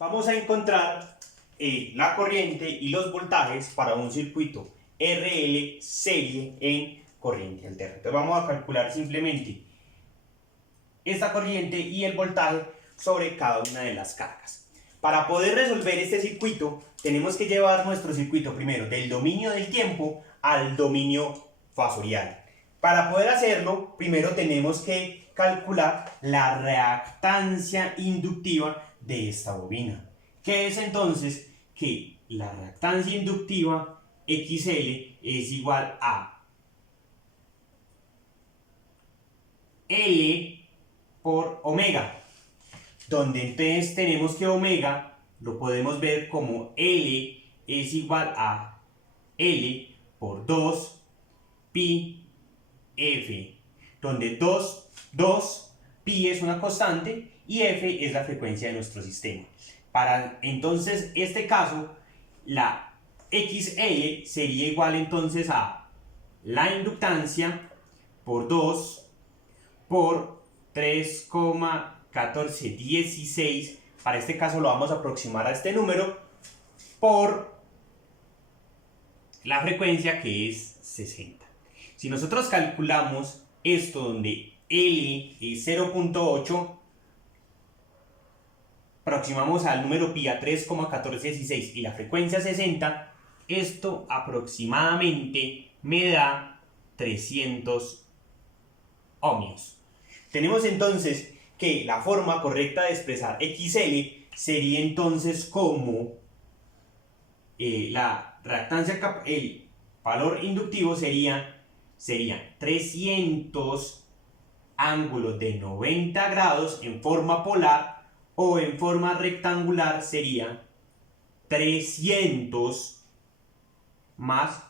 Vamos a encontrar la corriente y los voltajes para un circuito RL serie en corriente alterna. Entonces vamos a calcular simplemente esta corriente y el voltaje sobre cada una de las cargas. Para poder resolver este circuito, tenemos que llevar nuestro circuito primero del dominio del tiempo al dominio fasorial. Para poder hacerlo, primero tenemos que calcular la reactancia inductiva de esta bobina. ¿Qué es entonces? Que la reactancia inductiva XL es igual a L por omega, donde entonces tenemos que omega lo podemos ver como L es igual a L por 2 pi f, donde 2 pi es una constante y f es la frecuencia de nuestro sistema. Para entonces este caso, la XL sería igual entonces a la inductancia por 2 por 3,1416, para este caso lo vamos a aproximar a este número, por la frecuencia que es 60. Si nosotros calculamos esto donde L es 0.8, aproximamos al número pi a 3,1416 y la frecuencia 60, esto aproximadamente me da 300 ohmios. Tenemos entonces que la forma correcta de expresar XL sería entonces como la reactancia, el valor inductivo sería 300 ángulos de 90 grados en forma polar, o en forma rectangular sería 300 más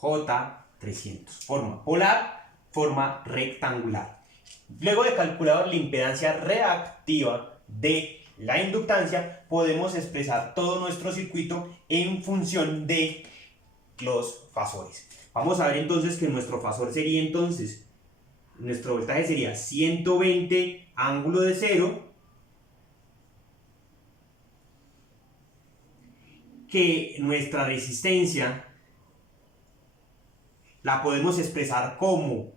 J300. Forma polar, forma rectangular. Luego de calcular la impedancia reactiva de la inductancia, podemos expresar todo nuestro circuito en función de los fasores. Vamos a ver entonces que nuestro fasor sería entonces, nuestro voltaje sería 120 ángulo de 0, que nuestra resistencia la podemos expresar como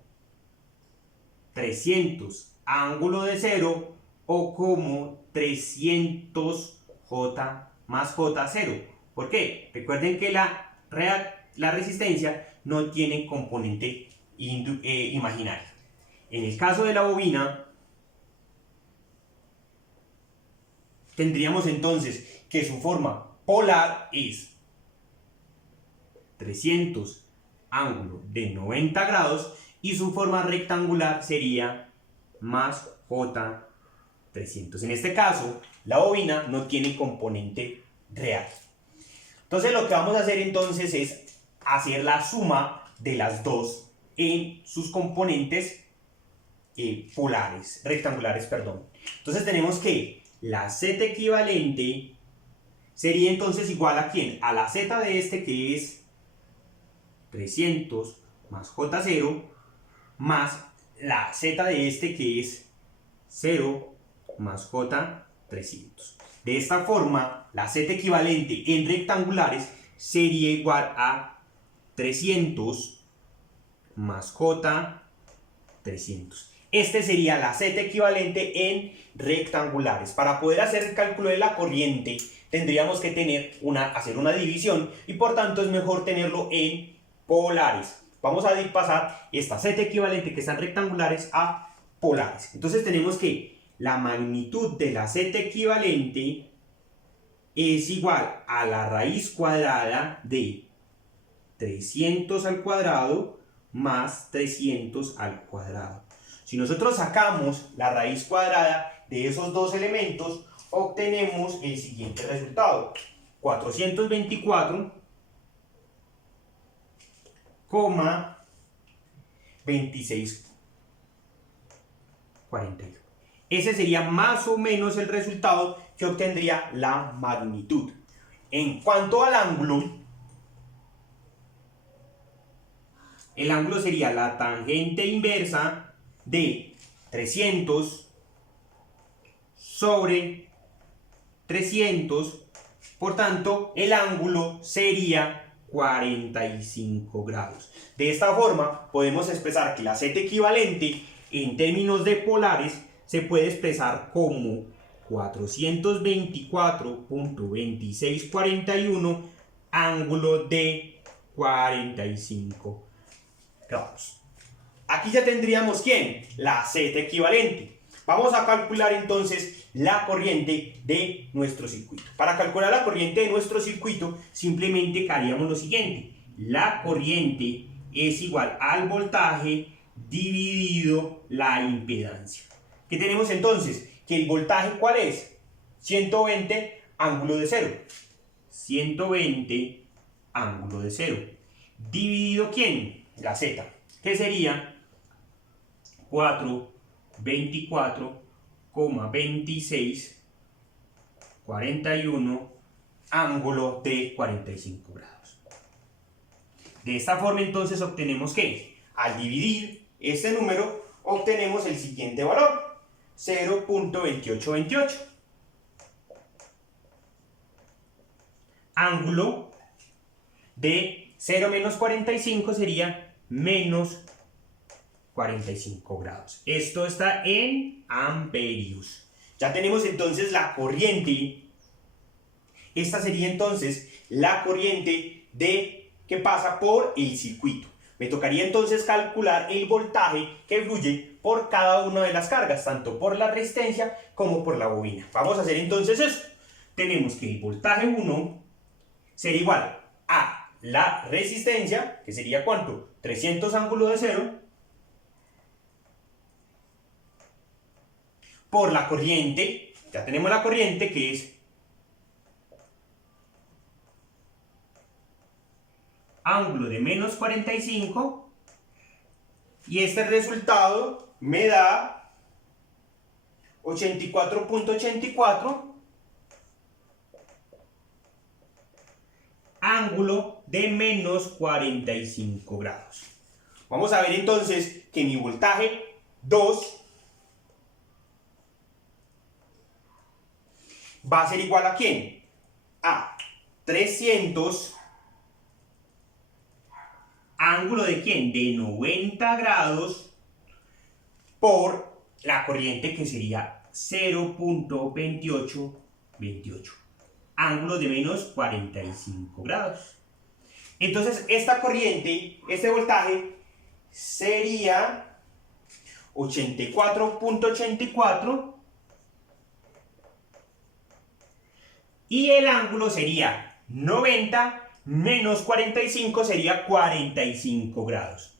300 ángulo de 0 o como 300 J más J0. ¿Por qué? Recuerden que la resistencia no tiene componente imaginario. En el caso de la bobina, tendríamos entonces que su forma polar es 300 ángulo de 90 grados y su forma rectangular sería más J300. En este caso, la bobina no tiene componente real. Entonces lo que vamos a hacer entonces es hacer la suma de las dos en sus componentes rectangulares, perdón. Entonces tenemos que la Z equivalente sería entonces igual a ¿quién? A la Z de este, que es 300 más J0, más la Z de este, que es 0 más J300. De esta forma, la Z equivalente en rectangulares sería igual a 300 más J300. Este sería la Z equivalente en rectangulares. Para poder hacer el cálculo de la corriente, tendríamos que hacer una división, y por tanto es mejor tenerlo en polares. Vamos a pasar esta Z equivalente que están rectangulares a polares. Entonces tenemos que la magnitud de la Z equivalente es igual a la raíz cuadrada de 300 al cuadrado más 300 al cuadrado. Si nosotros sacamos la raíz cuadrada de esos dos elementos, obtenemos el siguiente resultado: 424,2641. Ese sería más o menos el resultado que obtendría la magnitud. En cuanto al ángulo, el ángulo sería la tangente inversa de 300 sobre 300, por tanto el ángulo sería 45 grados. De esta forma podemos expresar que la z equivalente en términos de polares se puede expresar como 424.2641 ángulo de 45 grados. Aquí ya tendríamos ¿quién? La z equivalente. Vamos a calcular entonces la corriente de nuestro circuito. Para calcular la corriente de nuestro circuito simplemente haríamos lo siguiente. La corriente es igual al voltaje dividido la impedancia. ¿Qué tenemos entonces? Que el voltaje ¿cuál es? 120 ángulo de 0. 120 ángulo de 0. Dividido ¿quién? La z. Que sería 424,2641 ángulo de 45 grados. De esta forma entonces obtenemos que al dividir este número obtenemos el siguiente valor, 0.2828. Ángulo de 0 menos 45 sería menos 45 grados. Esto está en amperios. Ya tenemos entonces la corriente. Esta sería entonces la corriente que pasa por el circuito. Me tocaría entonces calcular el voltaje que fluye por cada una de las cargas, tanto por la resistencia como por la bobina. Vamos a hacer entonces eso. Tenemos que el voltaje 1 sería igual a la resistencia, que sería ¿cuánto? 300 ángulo de 0, por la corriente, ya tenemos la corriente que es ángulo de menos 45, y este resultado me da 84.84 ángulo de menos 45 grados. Vamos a ver entonces que mi voltaje 2 va a ser igual a ¿quién? A 300 ángulo de ¿quién? De 90 grados por la corriente que sería 0.2828 ángulo de menos 45 grados. Entonces esta corriente, este voltaje sería 84.84 y el ángulo sería 90 menos 45 sería 45 grados.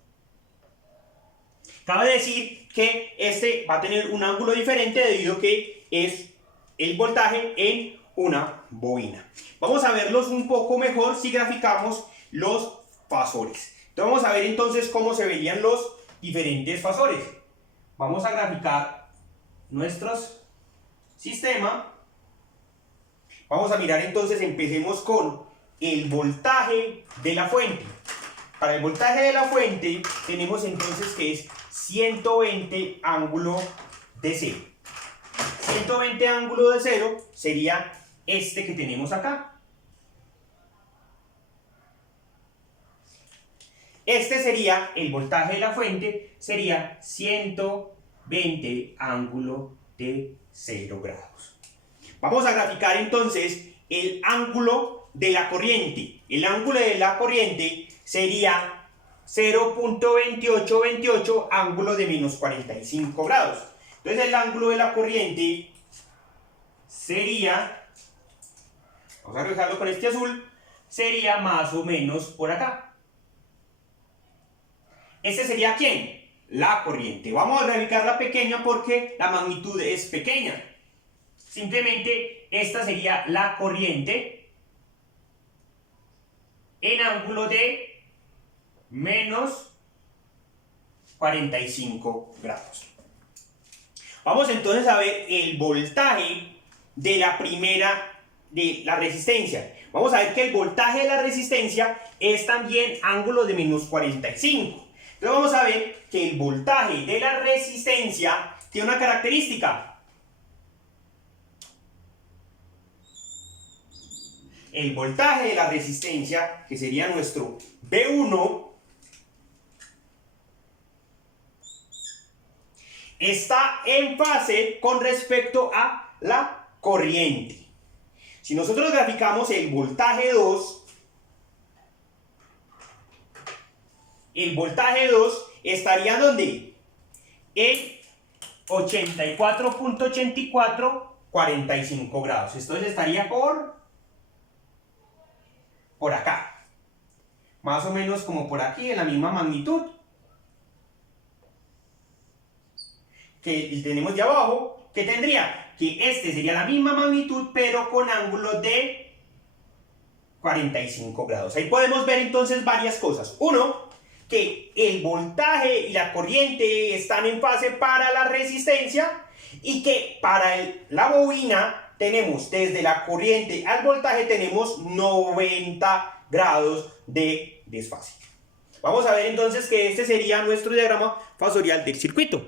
Cabe decir que este va a tener un ángulo diferente debido a que es el voltaje en una bobina. Vamos a verlos un poco mejor si graficamos los fasores. Entonces vamos a ver entonces cómo se verían los diferentes fasores. Vamos a graficar nuestro sistema. Vamos a mirar entonces, empecemos con el voltaje de la fuente. Para el voltaje de la fuente tenemos entonces que es 120 ángulo de 0. 120 ángulo de 0 sería este que tenemos acá. Este sería el voltaje de la fuente, sería 120 ángulo de 0 grados. Vamos a graficar entonces el ángulo de la corriente. El ángulo de la corriente sería 0.2828 ángulo de menos 45 grados. Entonces el ángulo de la corriente sería, vamos a realizarlo con este azul, sería más o menos por acá. ¿Este sería quién? La corriente. Vamos a graficarla pequeña porque la magnitud es pequeña. Simplemente esta sería la corriente en ángulo de menos 45 grados. Vamos entonces a ver el voltaje de la primera, de la resistencia. Vamos a ver que el voltaje de la resistencia es también ángulo de menos 45. Entonces vamos a ver que el voltaje de la resistencia tiene una característica. el voltaje de la resistencia, que sería nuestro V1, está en fase con respecto a la corriente. Si nosotros graficamos el voltaje 2, estaría ¿dónde? En 84.84, 45 grados. Entonces estaría por acá. Más o menos como por aquí, en la misma magnitud que tenemos de abajo, que tendría que este sería la misma magnitud, pero con ángulo de 45 grados. Ahí podemos ver entonces varias cosas. Uno, que el voltaje y la corriente están en fase para la resistencia, y que para la bobina tenemos desde la corriente al voltaje tenemos 90 grados de desfase. Vamos a ver entonces que este sería nuestro diagrama fasorial del circuito.